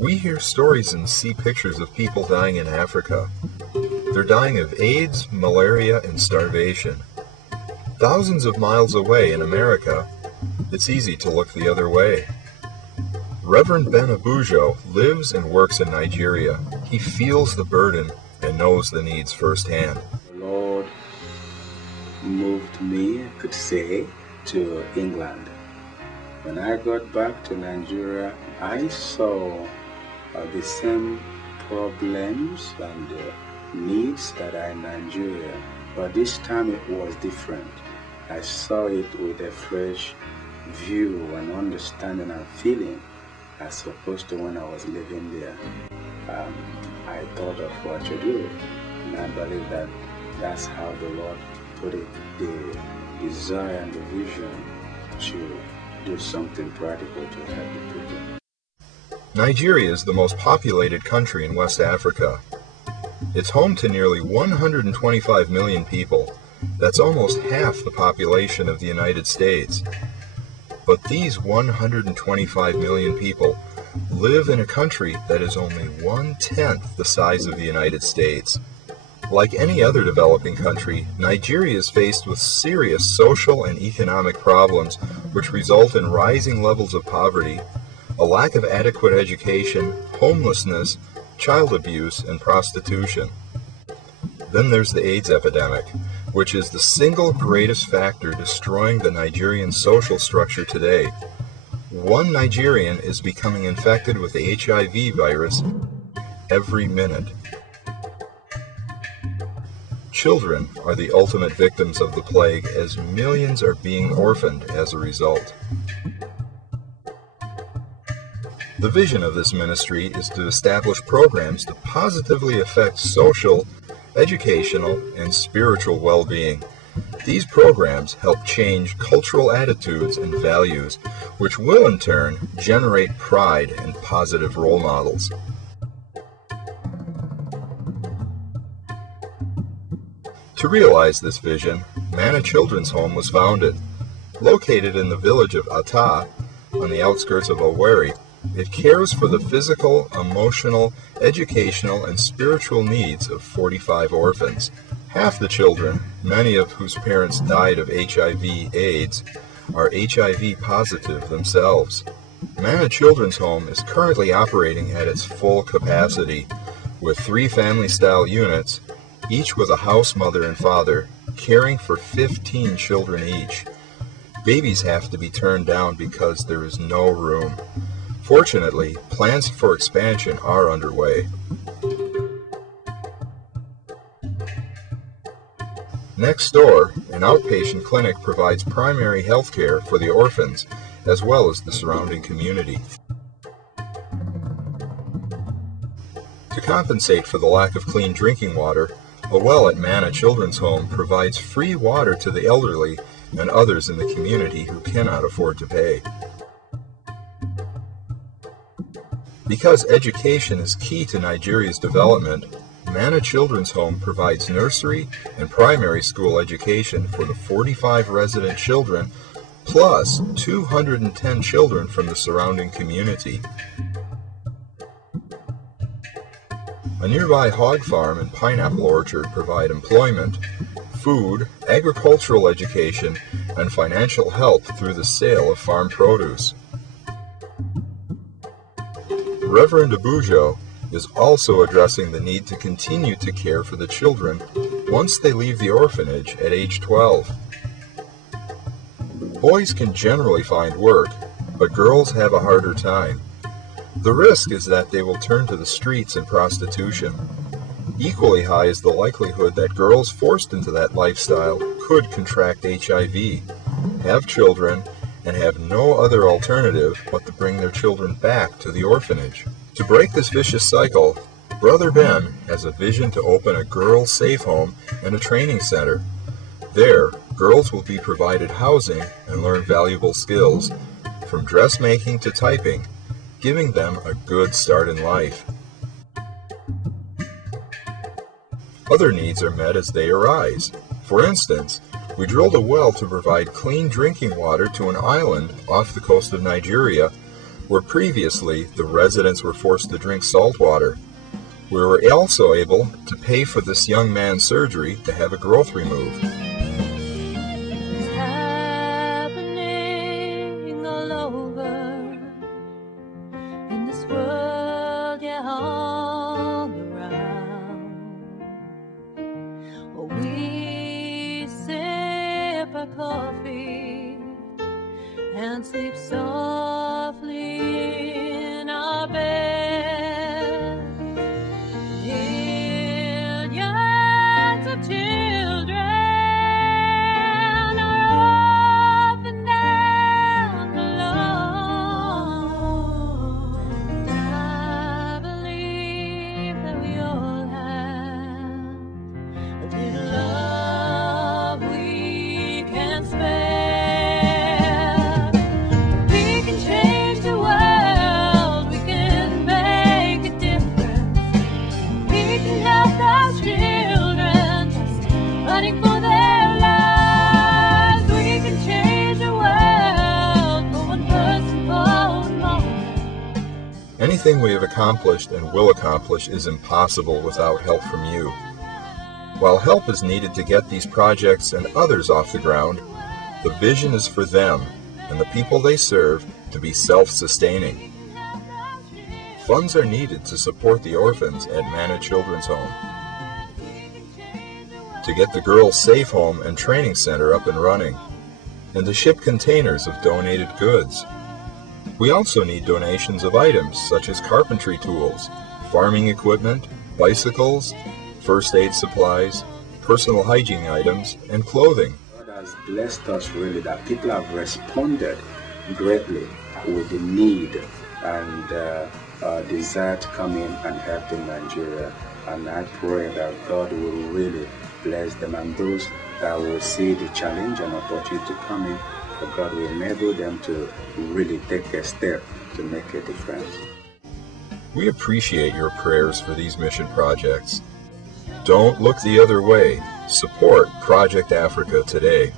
We hear stories and see pictures of people dying in Africa. They're dying of AIDS, malaria, and starvation. Thousands of miles away in America, it's easy to look the other way. Reverend Ben Egbujor lives and works in Nigeria. He feels the burden and knows the needs firsthand. The Lord moved me, I could say, to England. When I got back to Nigeria, I saw the same problems and needs that are in Nigeria, but this time it was different. I saw it with a fresh view and understanding and feeling as opposed to when I was living there. I thought of what to do, and I believe that that's how the Lord put it, the desire and the vision to do something practical to help the people. Nigeria is the most populated country in West Africa. It's home to nearly 125 million people. That's almost half the population of the United States. But these 125 million people live in a country that is only 1/10 the size of the United States. Like any other developing country, Nigeria is faced with serious social and economic problems which result in rising levels of poverty, a lack of adequate education, homelessness, child abuse, and prostitution. Then there's the AIDS epidemic, which is the single greatest factor destroying the Nigerian social structure today. One Nigerian is becoming infected with the HIV virus every minute. Children are the ultimate victims of the plague, as millions are being orphaned as a result. The vision of this ministry is to establish programs to positively affect social, educational, and spiritual well-being. These programs help change cultural attitudes and values, which will in turn generate pride and positive role models. To realize this vision, Manna Children's Home was founded. Located in the village of Ata, on the outskirts of Owerri, it cares for the physical, emotional, educational, and spiritual needs of 45 orphans. Half the children, many of whose parents died of HIV/AIDS, are HIV positive themselves. Manna Children's Home is currently operating at its full capacity, with 3 family-style units, each with a house mother and father, caring for 15 children each. Babies have to be turned down because there is no room. Fortunately, plans for expansion are underway. Next door, an outpatient clinic provides primary health care for the orphans, as well as the surrounding community. To compensate for the lack of clean drinking water, a well at Manna Children's Home provides free water to the elderly and others in the community who cannot afford to pay. Because education is key to Nigeria's development, Manna Children's Home provides nursery and primary school education for the 45 resident children, plus 210 children from the surrounding community. A nearby hog farm and pineapple orchard provide employment, food, agricultural education, and financial help through the sale of farm produce. Reverend Egbujor is also addressing the need to continue to care for the children once they leave the orphanage at age 12. Boys can generally find work, but girls have a harder time. The risk is that they will turn to the streets and prostitution. Equally high is the likelihood that girls forced into that lifestyle could contract HIV, have children, and have no other alternative but to bring their children back to the orphanage. To break this vicious cycle, Brother Ben has a vision to open a girls' safe home and a training center. There, girls will be provided housing and learn valuable skills, from dressmaking to typing, giving them a good start in life. Other needs are met as they arise. For instance, we drilled a well to provide clean drinking water to an island off the coast of Nigeria, where previously the residents were forced to drink salt water. We were also able to pay for this young man's surgery to have a growth removed. It's happening all over in this world, yeah, all around. Oh, we sip our coffee and sleep softly in our bed. Millions of children are often down below. And I believe that we all have a little love we can spare. We can change the world, we can make a difference. We can help those children just running for their lives. We can change the world for one person, for one moment. Anything we have accomplished and will accomplish is impossible without help from you. While help is needed to get these projects and others off the ground, the vision is for them and the people they serve to be self-sustaining. Funds are needed to support the orphans at Manna Children's Home, to get the Girls Safe Home and Training Center up and running, and to ship containers of donated goods. We also need donations of items such as carpentry tools, farming equipment, bicycles, first aid supplies, personal hygiene items, and clothing. God has blessed us really that people have responded greatly with the need and desire to come in and help in Nigeria. And I pray that God will really bless them, and those that will see the challenge and opportunity to come in, that God will enable them to really take a step to make a difference. We appreciate your prayers for these mission projects. Don't look the other way. Support Project Africa today.